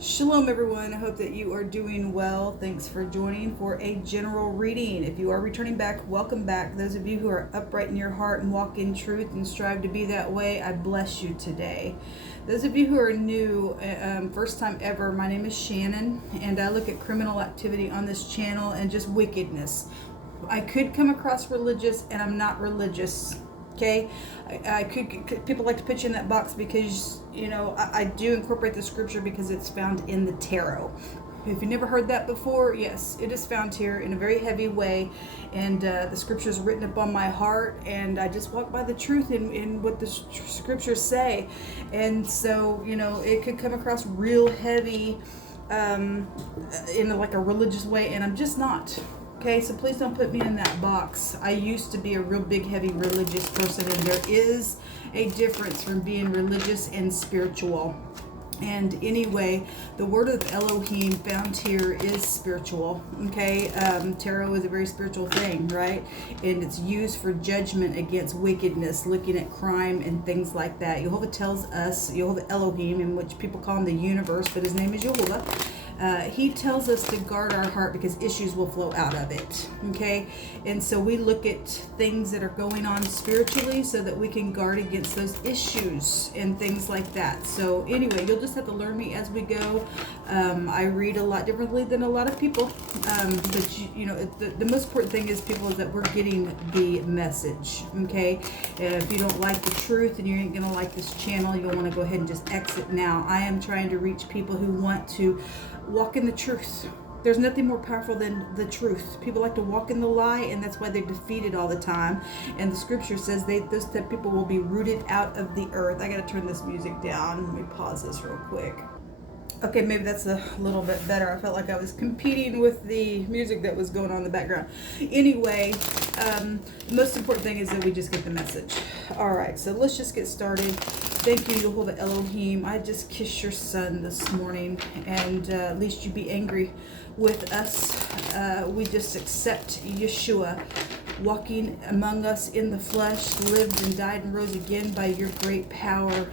Shalom everyone, I hope that you are doing well. Thanks for joining for a general reading. If you are returning back, welcome back. Those of you who are upright in your heart and walk in truth and strive to be that way, I bless you today. Those of you who are new, first time ever, my name is Shannon and I look at criminal activity on this channel and just wickedness. I could come across religious and I'm not religious. Okay, I could, people like to put you in that box because, you know, I do incorporate the scripture because it's found in the tarot. If you never heard that before, yes, it is found here in a very heavy way, and the scripture is written upon my heart, and I just walk by the truth in what the scriptures say. And so, you know, it could come across real heavy in like a religious way, and I'm just not. Okay, so please don't put me in that box. I used to be a real big, heavy religious person, and there is a difference from being religious and spiritual. And anyway, the word of Elohim found here is spiritual. Okay, tarot is a very spiritual thing, right? And it's used for judgment against wickedness, looking at crime and things like that. Jehovah tells us, Jehovah Elohim, in which people call him the universe, but his name is Jehovah. He tells us to guard our heart because issues will flow out of it. Okay, and so we look at things that are going on spiritually so that we can guard against those issues and things like that. So anyway, you'll just have to learn me as we go. I read a lot differently than a lot of people, but you know, the most important thing is people is that we're getting the message. Okay, if you don't like the truth and you ain't gonna like this channel, you'll want to go ahead and just exit now. I am trying to reach people who want to walk in the truth. There's nothing more powerful than the truth. People like to walk in the lie, and that's why they're defeated all the time. And the scripture says those type of people will be rooted out of the earth. I gotta turn this music down. Let me pause this real quick. Okay, maybe that's a little bit better. I felt like I was competing with the music that was going on in the background. Anyway, the most important thing is that we just get the message. All right, so let's just get started. Thank you, Jehovah Elohim. I just kissed your son this morning, and at least you be angry with us. We just accept Yeshua walking among us in the flesh, lived and died and rose again by your great power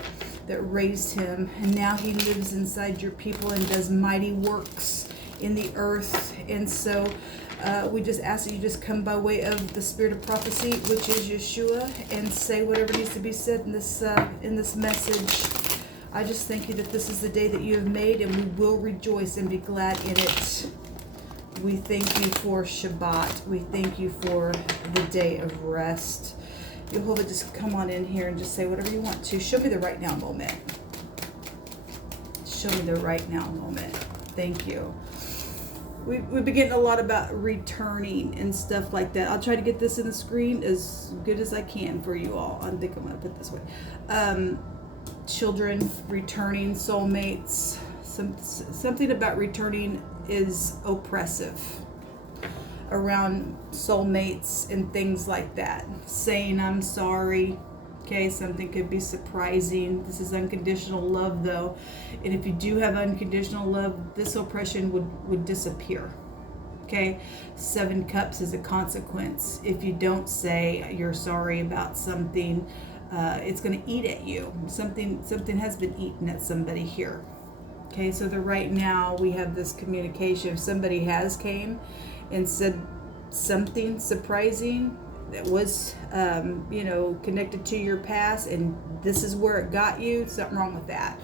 that raised him. And now he lives inside your people and does mighty works in the earth. And so we just ask that you just come by way of the spirit of prophecy, which is Yeshua, and say whatever needs to be said in this message. I just thank you that this is the day that you have made, and we will rejoice and be glad in it. We thank you for Shabbat. We thank you for the day of rest. Jehovah, just come on in here and just say whatever you want to. Show me the right now moment. Show me the right now moment. Thank you. We've been getting a lot about returning and stuff like that. I'll try to get this in the screen as good as I can for you all. I think I'm going to put it this way. Children, returning, soulmates. Something about returning is oppressive around soulmates and things like that. Saying I'm sorry. Okay, something could be surprising. This is unconditional love, though. And if you do have unconditional love, this oppression would disappear. Okay, 7 cups is a consequence. If you don't say you're sorry about something, it's going to eat at you. Something has been eaten at somebody here. Okay, so right now we have this communication. If somebody has came and said something surprising that was, you know, connected to your past, and this is where it got you, something wrong with that.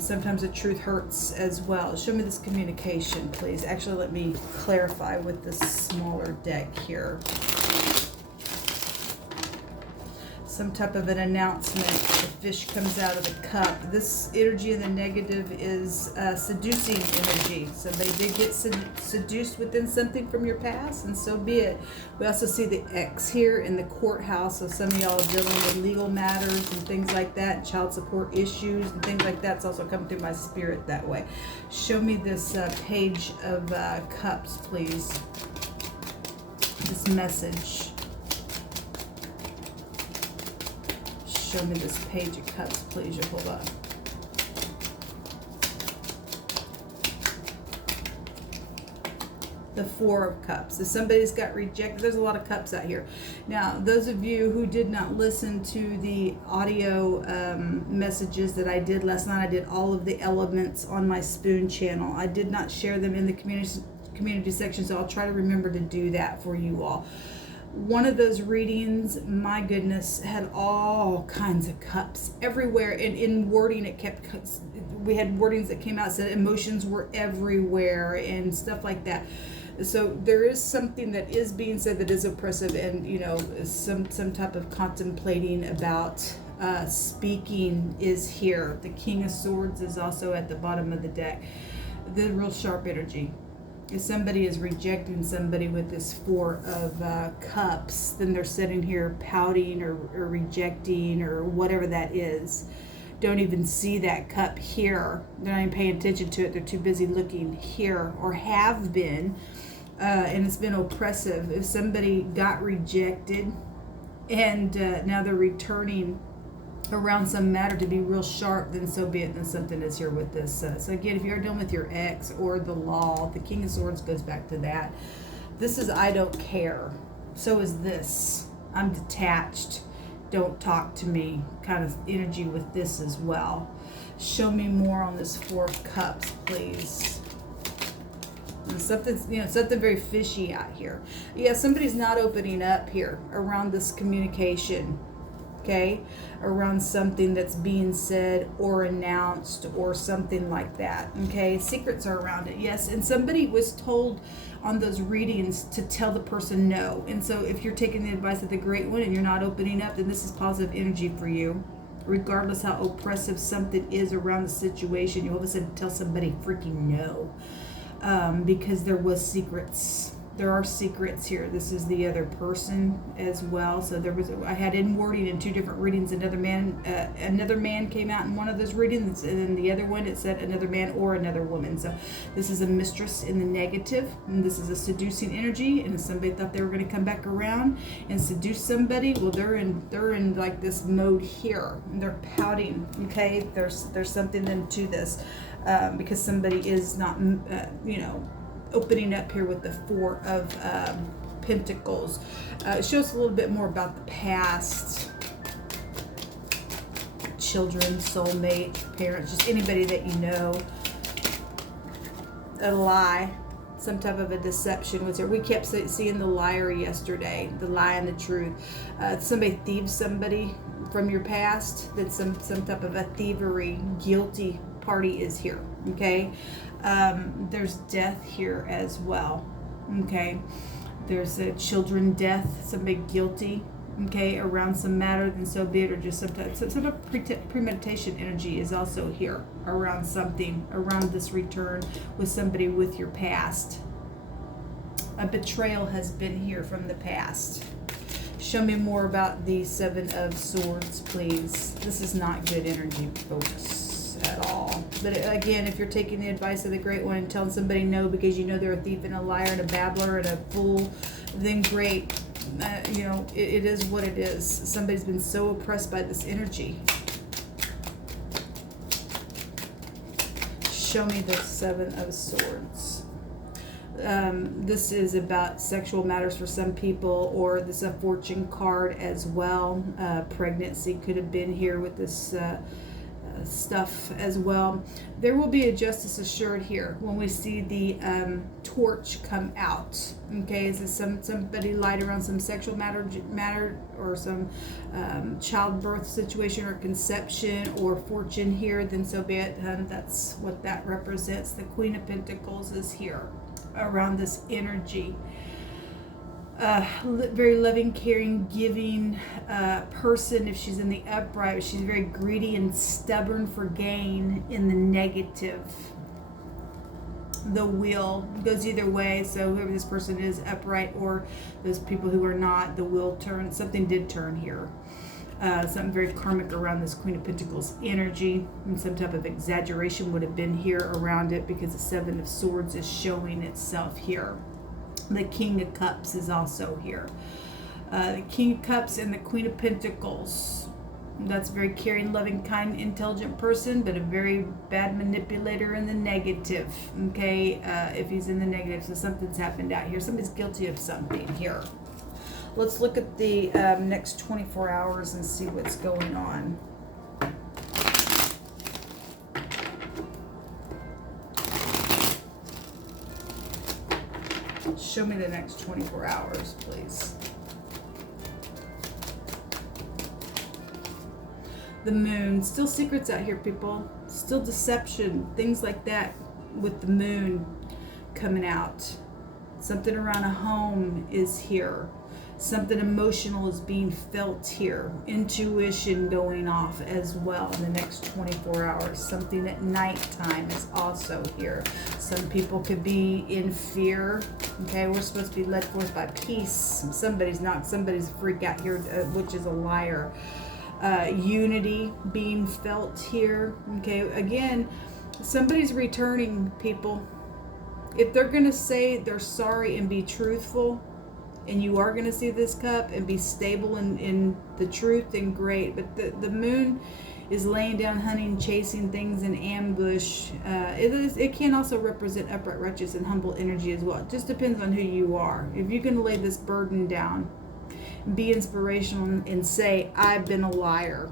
Sometimes the truth hurts as well. Show me this communication, please. Actually, let me clarify with this smaller deck here. Some type of an announcement. The fish comes out of the cup. This energy in the negative is seducing energy. Somebody did get seduced within something from your past, and so be it. We also see the X here in the courthouse. So some of y'all are dealing with legal matters and things like that, child support issues and things like that. It's also coming through my spirit that way. Show me this page of cups, please. This message. Show me this page of cups, please, Jehovah. the Four of Cups. If somebody's got rejected, there's a lot of cups out here. Now, those of you who did not listen to the audio messages that I did last night, I did all of the elements on my Spoon channel. I did not share them in the community section, so I'll try to remember to do that for you all. One of those readings, my goodness, had all kinds of cups everywhere, and in wording it kept, we had wordings that came out said emotions were everywhere and stuff like that. So there is something that is being said that is oppressive, and you know, some type of contemplating about speaking is here. The King of Swords is also at the bottom of the deck. The real sharp energy. If somebody is rejecting somebody with this Four of Cups, then they're sitting here pouting or rejecting or whatever that is. Don't even see that cup here. They're not even paying attention to it. They're too busy looking here, or have been, and it's been oppressive. If somebody got rejected and now they're returning around some matter to be real sharp, then so be it. Then something is here with this. So again, if you're dealing with your ex or the law, the King of Swords goes back to that. This is I don't care. So is this. I'm detached. Don't talk to me kind of energy with this as well. Show me more on this Four of Cups, please. And something's, you know, something very fishy out here. Yeah, somebody's not opening up here around this communication. Okay, around something that's being said or announced or something like that. Okay, secrets are around it, yes. And somebody was told on those readings to tell the person no. And so if you're taking the advice of the Great One and you're not opening up, then this is positive energy for you. Regardless how oppressive something is around the situation, you all of a sudden tell somebody freaking no, because there was secrets. There are secrets here. This is the other person as well. So there was, I had in wording in two different readings, another man came out in one of those readings, and then the other one it said another man or another woman. So this is a mistress in the negative, and this is a seducing energy. And if somebody thought they were going to come back around and seduce somebody, well, they're in like this mode here, and they're pouting. Okay, there's something then to this, because somebody is not, you know, opening up here with the Four of Pentacles. It shows a little bit more about the past, children, soulmate, parents, just anybody that you know. A lie, some type of a deception was there. We kept seeing the liar yesterday, the lie and the truth. Somebody thieves somebody from your past, that some type of a thievery, guilty party is here. Okay, there's death here as well. Okay, there's a children death, somebody guilty, okay, around some matter, then so be it, or just sometimes some of premeditation energy is also here around something, around this return with somebody with your past. A betrayal has been here from the past. Show me more about the Seven of Swords, please. This is not good energy, folks, at all. But again, if you're taking the advice of the Great One and telling somebody no because you know they're a thief and a liar and a babbler and a fool, then great. You know, it is what it is. Somebody's been so oppressed by this energy. Show me the Seven of Swords. This is about sexual matters for some people, or this is a fortune card as well. Pregnancy could have been here with this stuff as well. There will be a justice assured here when we see the torch come out. Okay, is this somebody lied around some sexual matter or some childbirth situation or conception or fortune here, then so be it. That's what that represents. The Queen of Pentacles is here around this energy. Very loving, caring, giving person. If she's in the upright, she's very greedy and stubborn for gain in the negative. The wheel goes either way, so whoever this person is, upright, or those people who are not, the wheel turns. Something did turn here. Something very karmic around this Queen of Pentacles energy, and some type of exaggeration would have been here around it because the Seven of Swords is showing itself here. The King of Cups is also here. The King of Cups and the Queen of Pentacles. That's a very caring, loving, kind, intelligent person, but a very bad manipulator in the negative. Okay, if he's in the negative, so something's happened out here. Somebody's guilty of something here. Let's look at the next 24 hours and see what's going on. Show me the next 24 hours, please. The moon. Still secrets out here, people. Still deception. Things like that with the moon coming out. Something around a home is here. Something emotional is being felt here. Intuition going off as well in the next 24 hours. Something at nighttime is also here. Some people could be in fear. Okay, we're supposed to be led forth by peace. Somebody's not. Somebody's a freak out here, which is a liar. Unity being felt here. Okay, again, somebody's returning, people. If they're going to say they're sorry and be truthful, and you are going to see this cup and be stable in the truth, then great. But the moon is laying down, hunting, chasing things in ambush. It can also represent upright, righteous, and humble energy as well. It just depends on who you are. If you can lay this burden down, be inspirational, and say, I've been a liar.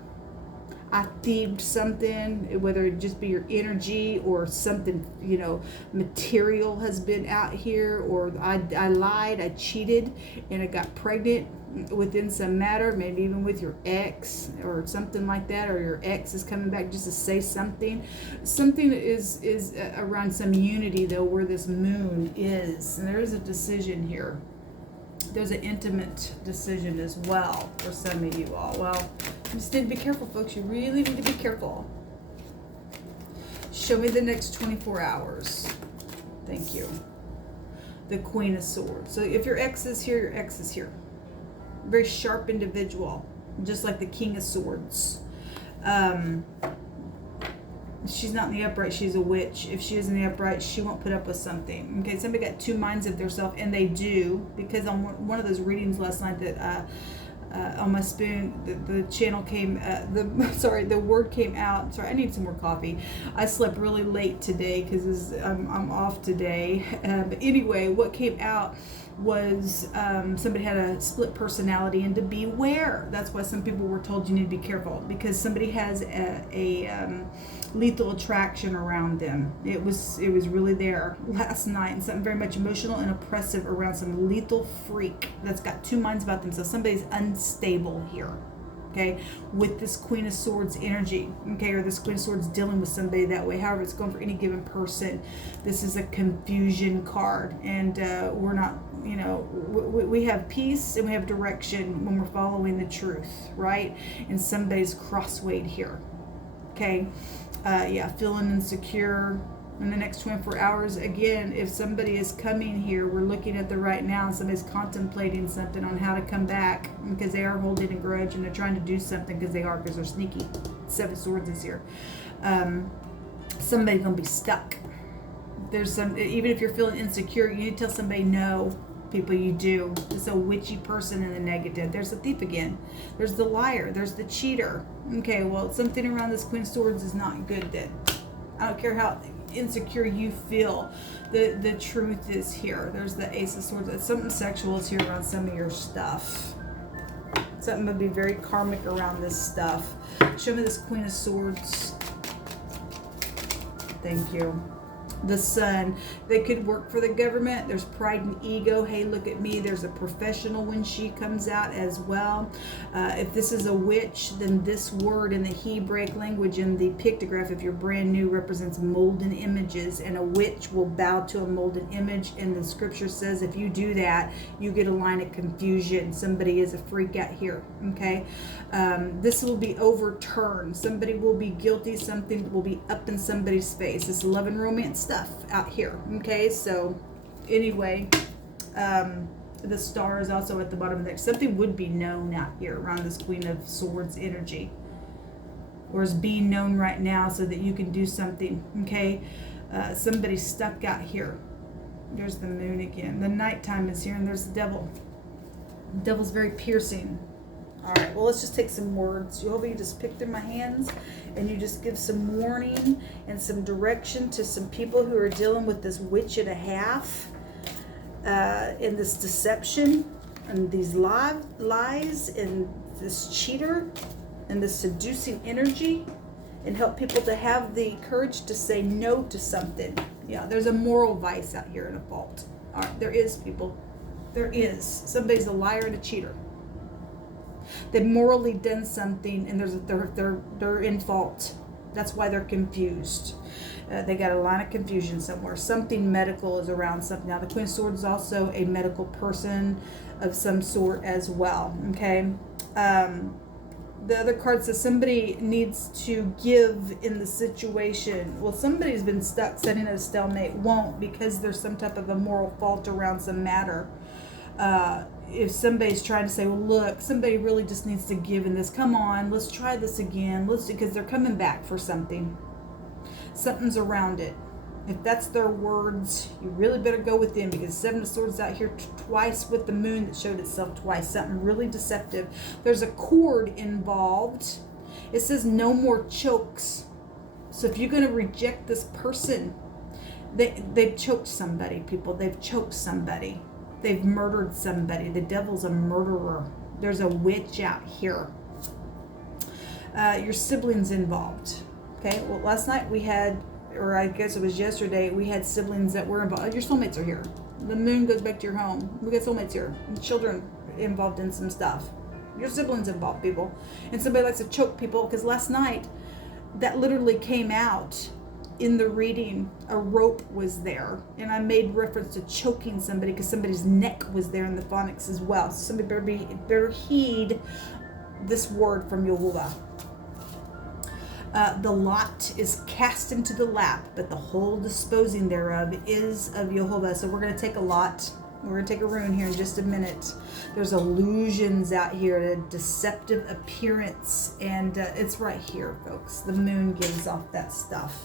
I thieved something, whether it just be your energy or something, you know, material has been out here, or I lied, I cheated, and I got pregnant within some matter, maybe even with your ex or something like that, or your ex is coming back just to say something. Something is around some unity, though, where this moon is, and there is a decision here. There's an intimate decision as well for some of you all. Well, you just need to be careful, folks. You really need to be careful. Show me the next 24 hours. Thank you. The Queen of Swords. So if your ex is here, your ex is here. Very sharp individual, just like the King of Swords. She's not in the upright, she's a witch. If she is in the upright, she won't put up with something. Okay, somebody got two minds of themselves, and they do, because on one of those readings last night that on my spoon, the channel came, the word came out. Sorry, I need some more coffee. I slept really late today because I'm off today. But anyway, what came out was somebody had a split personality, and to beware. That's why some people were told you need to be careful, because somebody has a lethal attraction around them. It was really there last night, and something very much emotional and oppressive around some lethal freak that's got two minds about them. So somebody's unstable here. Okay, with this Queen of Swords energy, okay, or this Queen of Swords dealing with somebody that way. However, it's going for any given person. This is a confusion card, and we're not, you know, we have peace and we have direction when we're following the truth, right? And somebody's crosswayed here. Okay, yeah, feeling insecure in the next 24 hours. Again, if somebody is coming here, we're looking at the right now, and somebody's contemplating something on how to come back, because they are holding a grudge and they're trying to do something because they're sneaky. Seven of Swords is here. Somebody's gonna be stuck. There's some, even if you're feeling insecure, you need to tell somebody no. People, you do. It's a witchy person in the negative. There's the thief again. There's the liar. There's the cheater. Okay, well, something around this Queen of Swords is not good then. I don't care how insecure you feel. The truth is here. There's the Ace of Swords. Something sexual is here around some of your stuff. Something would be very karmic around this stuff. Show me this Queen of Swords. Thank you. The Sun. They could work for the government. There's pride and ego. Hey, look at me. There's a professional when she comes out as well. If this is a witch, then this word in the Hebraic language in the pictograph, if you're brand new, represents molten images, and a witch will bow to a molten image. And the scripture says if you do that, you get a line of confusion. Somebody is a freak out here. Okay, this will be overturned. Somebody will be guilty. Something will be up in somebody's face. This love and romance stuff out here. Okay, so anyway, the star is also at the bottom of the deck. Something would be known out here around this Queen of Swords energy, or is being known right now, so that you can do something. Okay, somebody's stuck out here. There's the moon again. The nighttime is here, and there's the devil. The devil's very piercing All right, well, let's just take some words. You just pick through my hands, and you just give some warning and some direction to some people who are dealing with this witch and a half, and this deception, and these lies, and this cheater, and this seducing energy, and help people to have the courage to say no to something. Yeah, there's a moral vice out here and a fault. All right, there is, people. There is. Somebody's a liar and a cheater. They've morally done something, and they're in fault. That's why they're confused. They got a line of confusion somewhere. Something medical is around something. Now, the Queen of Swords is also a medical person of some sort as well. Okay. The other card says somebody needs to give in the situation. Well, somebody's been stuck, sitting at a stalemate, won't, because there's some type of a moral fault around some matter. If somebody's trying to say, well, look, somebody really just needs to give in this. Come on, let's try this again. Because they're coming back for something. Something's around it. If that's their words, you really better go with them, because Seven of Swords out here twice with the moon that showed itself twice. Something really deceptive. There's a cord involved. It says no more chokes. So if you're going to reject this person, they've choked somebody, people. They've choked somebody. They've murdered somebody. The devil's a murderer. There's a witch out here. Your siblings involved. Okay, well, last night we had, or I guess it was yesterday, we had siblings that were involved. Your soulmates are here. The moon goes back to your home. We got soulmates here. And children involved in some stuff. Your siblings involved, people. And somebody likes to choke people, because last night that literally came out in the reading. A rope was there, and I made reference to choking somebody because somebody's neck was there in the phonics as well. So somebody better heed this word from Yehovah. The lot is cast into the lap, but the whole disposing thereof is of Yehovah. So we're going to take a lot. We're going to take a rune here in just a minute. There's illusions out here, a deceptive appearance, and it's right here, folks. The moon gives off that stuff.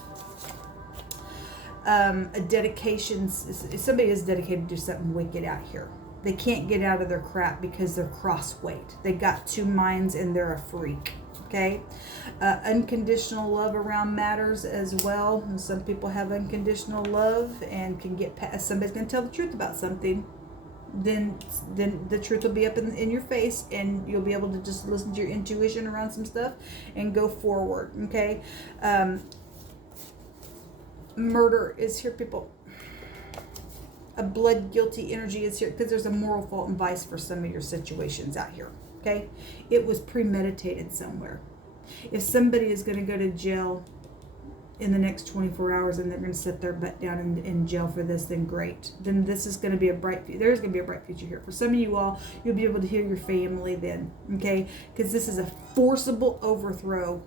A dedication. Somebody is dedicated to do something wicked out here. They can't get out of their crap because they're cross-weight. They got two minds and they're a freak. Okay. Unconditional love around matters as well. And some people have unconditional love and can get past. Somebody's going to tell the truth about something. Then the truth will be up in your face, and you'll be able to just listen to your intuition around some stuff and go forward. Okay. Murder is here, people. A blood guilty energy is here, because there's a moral fault and vice for some of your situations out here. Okay, it was premeditated somewhere. If somebody is going to go to jail in the next 24 hours and they're going to sit their butt down in jail for this, then great. Then this is going to be a bright future. There's going to be a bright future here. For some of you all, you'll be able to hear your family then. Okay, because this is a forcible overthrow.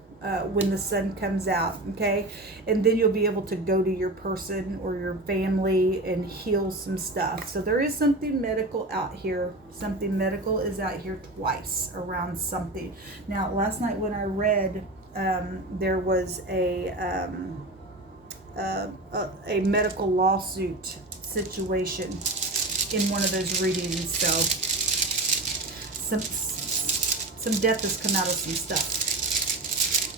When the sun comes out, okay? And then you'll be able to go to your person or your family and heal some stuff. So there is something medical out here. Something medical is out here twice around something. Now, last night when I read, there was a medical lawsuit situation in one of those readings. So some death has come out of some stuff.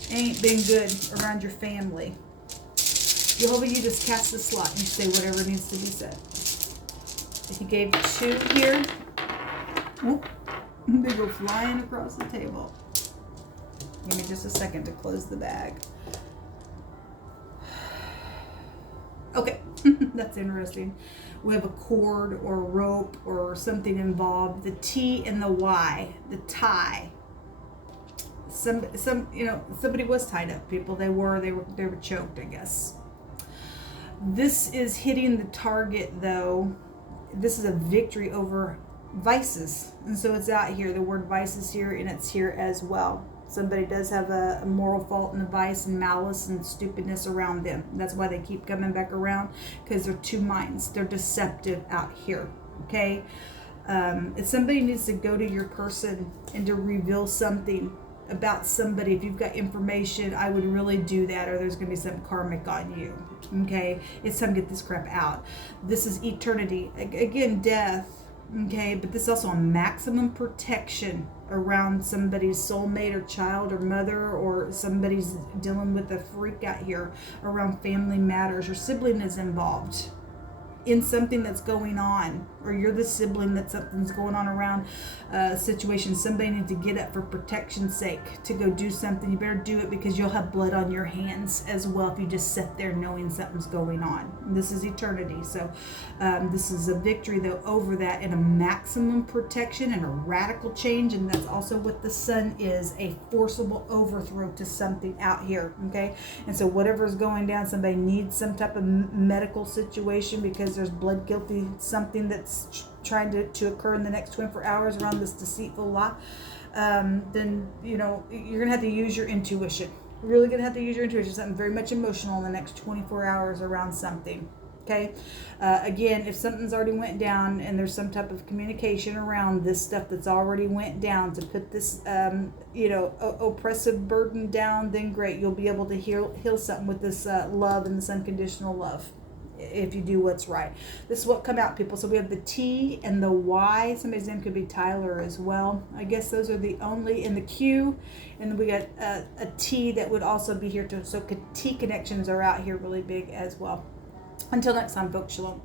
Ain't been good around your family. Yehovah, you just cast the slot and you say whatever needs to be said. He gave 2 here. Oh, they go flying across the table. Give me just a second to close the bag. Okay, that's interesting. We have a cord or rope or something involved. The T and the Y, the tie. Somebody was tied up, people. They were choked, I guess. This is hitting the target, though. This is a victory over vices, and so it's out here. The word vice is here, and it's here as well. Somebody does have a moral fault and a vice and malice and stupidness around them. That's why they keep coming back around, because they're two minds. They're deceptive out here. Okay, if somebody needs to go to your person and to reveal something about somebody, if you've got information, I would really do that, or there's going to be some karmic on you. Okay, it's time to get this crap out. This is eternity. Again, death. Okay, but this is also a maximum protection around somebody's soulmate or child or mother, or somebody's dealing with a freak out here around family matters. Your sibling is involved in something that's going on, or you're the sibling that something's going on around a situation. Somebody needs to get up for protection's sake to go do something. You better do it, because you'll have blood on your hands as well if you just sit there knowing something's going on. And this is eternity. So this is a victory though over that, and a maximum protection and a radical change. And that's also what the sun is, a forcible overthrow to something out here. Okay, and so whatever's going down, somebody needs some type of medical situation because there's blood guilty something that's trying to occur in the next 24 hours around this deceitful lie, then you're gonna have to use your intuition. You're really gonna have to use your intuition. Something very much emotional in the next 24 hours around something. Okay, again, if something's already went down and there's some type of communication around this stuff that's already went down to put this oppressive burden down, then great, you'll be able to heal something with this love and this unconditional love, if you do what's right. This is what come out, people. So we have the T and the Y. Somebody's name could be Tyler as well. I guess those are the only in the Q. And then we got a T that would also be here too. So T connections are out here really big as well. Until next time, folks, shalom.